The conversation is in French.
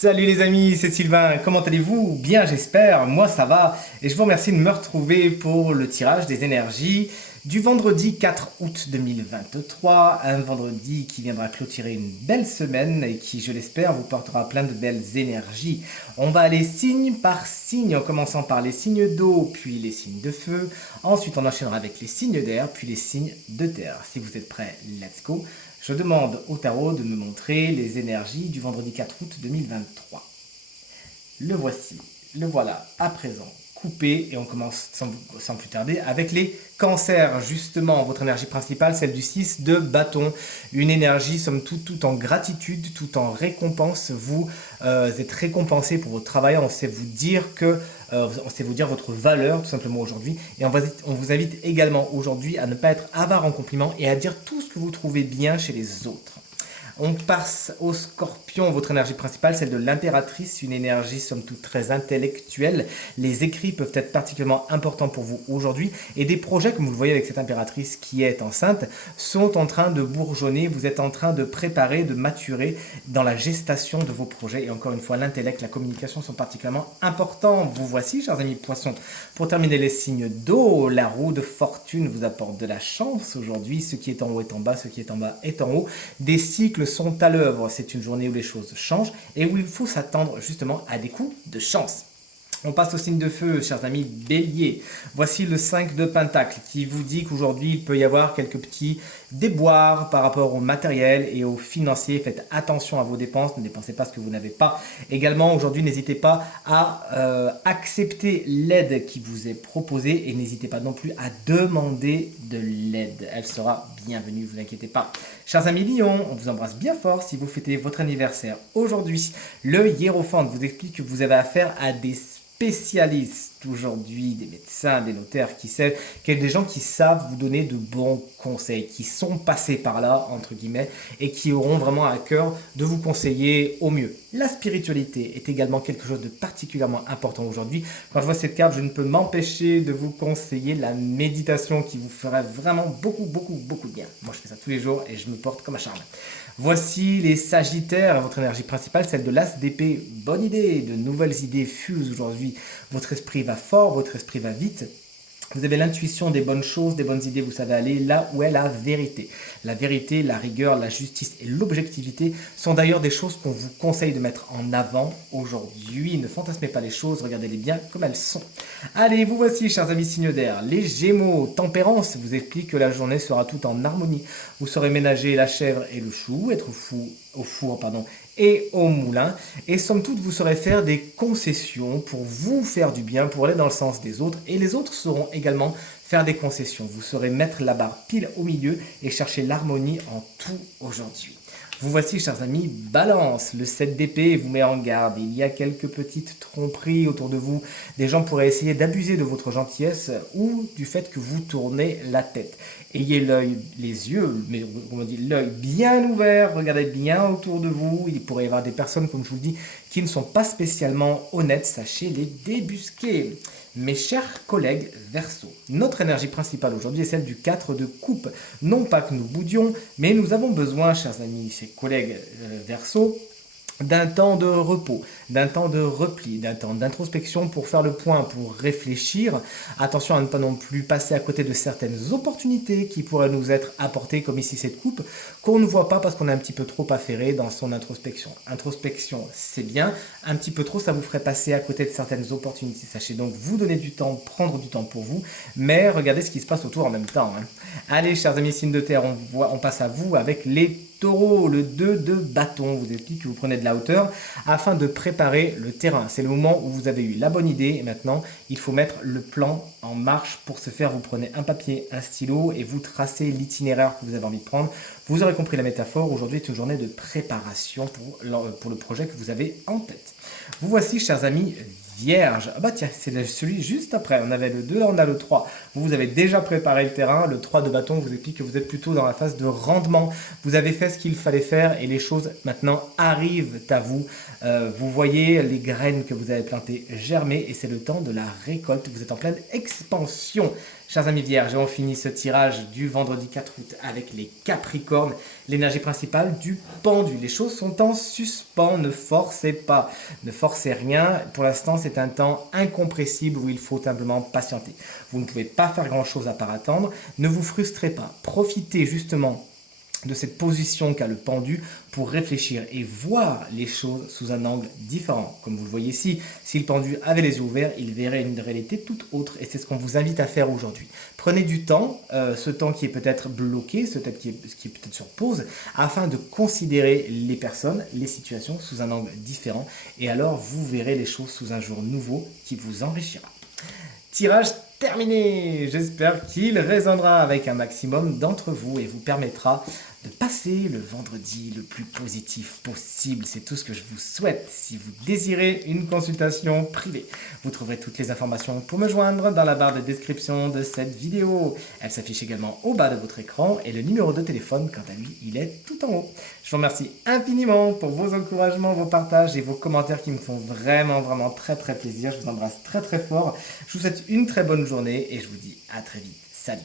Salut les amis, c'est Sylvain, comment allez-vous? Bien j'espère, moi ça va et je vous remercie de me retrouver pour le tirage des énergies du vendredi 4 août 2023, un vendredi qui viendra clôturer une belle semaine et qui je l'espère vous portera plein de belles énergies. On va aller signe par signe en commençant par les signes d'eau puis les signes de feu, ensuite on enchaînera avec les signes d'air puis les signes de terre. Si vous êtes prêts, let's go! Je demande au tarot de me montrer les énergies du vendredi 4 août 2023. Le voici, le voilà à présent coupé et on commence sans plus tarder avec les cancers. Justement, votre énergie principale, celle du 6 de bâton. Une énergie, somme toute, tout en gratitude, tout en récompense. Vous êtes récompensé pour votre travail. On sait vous dire votre valeur tout simplement aujourd'hui. Et on vous invite également aujourd'hui à ne pas être avare en compliments et à dire tout ce que vous trouvez bien chez les autres. On passe au scorpion, votre énergie principale, celle de l'impératrice, une énergie somme toute très intellectuelle. Les écrits peuvent être particulièrement importants pour vous aujourd'hui et des projets, comme vous le voyez avec cette impératrice qui est enceinte, sont en train de bourgeonner. Vous êtes en train de préparer, de maturer dans la gestation de vos projets. Et encore une fois, l'intellect, la communication sont particulièrement importants. Vous voici, chers amis poissons. Pour terminer les signes d'eau, la roue de fortune vous apporte de la chance aujourd'hui. Ce qui est en haut est en bas, ce qui est en bas est en haut. Des cycles sont à l'œuvre. C'est une journée où les choses changent et où il faut s'attendre justement à des coups de chance. On passe au signe de feu, chers amis bélier. Voici le 5 de pentacle qui vous dit qu'aujourd'hui il peut y avoir quelques petits déboires par rapport au matériel et au financier. Faites attention à vos dépenses, ne dépensez pas ce que vous n'avez pas. Également aujourd'hui n'hésitez pas à accepter l'aide qui vous est proposée et n'hésitez pas non plus à demander de l'aide. Elle sera bienvenue, ne vous inquiétez pas. Chers amis lions, on vous embrasse bien fort si vous fêtez votre anniversaire aujourd'hui. Le hiérophante vous explique que vous avez affaire à des spécialistes aujourd'hui, des médecins, des notaires, des gens qui savent vous donner de bons conseils, qui sont passés par là, entre guillemets, et qui auront vraiment à cœur de vous conseiller au mieux. La spiritualité est également quelque chose de particulièrement important aujourd'hui. Quand je vois cette carte, je ne peux m'empêcher de vous conseiller la méditation qui vous ferait vraiment beaucoup de bien. Moi, je fais ça tous les jours et je me porte comme un charme. Voici les sagittaires, votre énergie principale, celle de l'as d'épée. Bonne idée, de nouvelles idées fusent aujourd'hui. Votre esprit va fort, votre esprit va vite. Vous avez l'intuition des bonnes choses, des bonnes idées, vous savez aller là où est la vérité. La vérité, la rigueur, la justice et l'objectivité sont d'ailleurs des choses qu'on vous conseille de mettre en avant aujourd'hui. Ne fantasmez pas les choses, regardez-les bien comme elles sont. Allez, vous voici, chers amis signes d'air. Les Gémeaux, tempérance vous explique que la journée sera toute en harmonie. Vous saurez ménager la chèvre et le chou, être au four, et au moulin. Et somme toute, vous saurez faire des concessions pour vous faire du bien, pour aller dans le sens des autres. Et les autres sauront également faire des concessions. Vous saurez mettre la barre pile au milieu et chercher l'harmonie en tout aujourd'hui. Vous voici, chers amis, balance, le 7 d'épée vous met en garde. Il y a quelques petites tromperies autour de vous. Des gens pourraient essayer d'abuser de votre gentillesse ou du fait que vous tournez la tête. Ayez l'œil, les yeux, mais on dit l'œil bien ouvert, regardez bien autour de vous. Il pourrait y avoir des personnes, comme je vous le dis, qui ne sont pas spécialement honnêtes. Sachez les débusquer. Mes chers collègues Verseau, notre énergie principale aujourd'hui est celle du 4 de coupe. Non pas que nous boudions, mais nous avons besoin, chers amis, chers collègues Verseau, d'un temps de repos, d'un temps de repli, d'un temps d'introspection pour faire le point, pour réfléchir. Attention à ne pas non plus passer à côté de certaines opportunités qui pourraient nous être apportées, comme ici cette coupe, qu'on ne voit pas parce qu'on est un petit peu trop affairé dans son introspection. Introspection, c'est bien. Un petit peu trop, ça vous ferait passer à côté de certaines opportunités. Sachez donc vous donner du temps, prendre du temps pour vous, mais regardez ce qui se passe autour en même temps. Allez, chers amis signes de terre, on passe à vous avec les taureaux. Le 2 de bâton vous explique que vous prenez de la hauteur afin de préparer le terrain. C'est le moment où vous avez eu la bonne idée et maintenant il faut mettre le plan en marche. Pour ce faire, vous prenez un papier, un stylo et vous tracez l'itinéraire que vous avez envie de prendre. Vous aurez compris la métaphore. Aujourd'hui est une journée de préparation pour le projet que vous avez en tête. Vous voici, chers amis Vierge. Ah bah tiens, c'est celui juste après. On avait le 2, là on a le 3. Vous avez déjà préparé le terrain. Le 3 de bâton vous explique que vous êtes plutôt dans la phase de rendement. Vous avez fait ce qu'il fallait faire et les choses maintenant arrivent à vous. Vous voyez les graines que vous avez plantées germer et c'est le temps de la récolte. Vous êtes en pleine expansion. Chers amis vierges, on finit ce tirage du vendredi 4 août avec les Capricornes, l'énergie principale du pendu. Les choses sont en suspens, ne forcez pas, ne forcez rien. Pour l'instant, c'est un temps incompressible où il faut simplement patienter. Vous ne pouvez pas faire grand-chose à part attendre. Ne vous frustrez pas. Profitez justement de cette position qu'a le pendu pour réfléchir et voir les choses sous un angle différent. Comme vous le voyez ici, si le pendu avait les yeux ouverts, il verrait une réalité toute autre et c'est ce qu'on vous invite à faire aujourd'hui. Prenez du temps, ce temps qui est peut-être bloqué, ce temps qui est peut-être sur pause, afin de considérer les personnes, les situations sous un angle différent et alors vous verrez les choses sous un jour nouveau qui vous enrichira. Tirage terminé. J'espère qu'il résonnera avec un maximum d'entre vous et vous permettra de passer le vendredi le plus positif possible. C'est tout ce que je vous souhaite. Si vous désirez une consultation privée, vous trouverez toutes les informations pour me joindre dans la barre de description de cette vidéo. Elle s'affiche également au bas de votre écran et le numéro de téléphone, quant à lui, il est tout en haut. Je vous remercie infiniment pour vos encouragements, vos partages et vos commentaires qui me font vraiment très plaisir. Je vous embrasse très fort. Je vous souhaite une très bonne journée et je vous dis à très vite. Salut!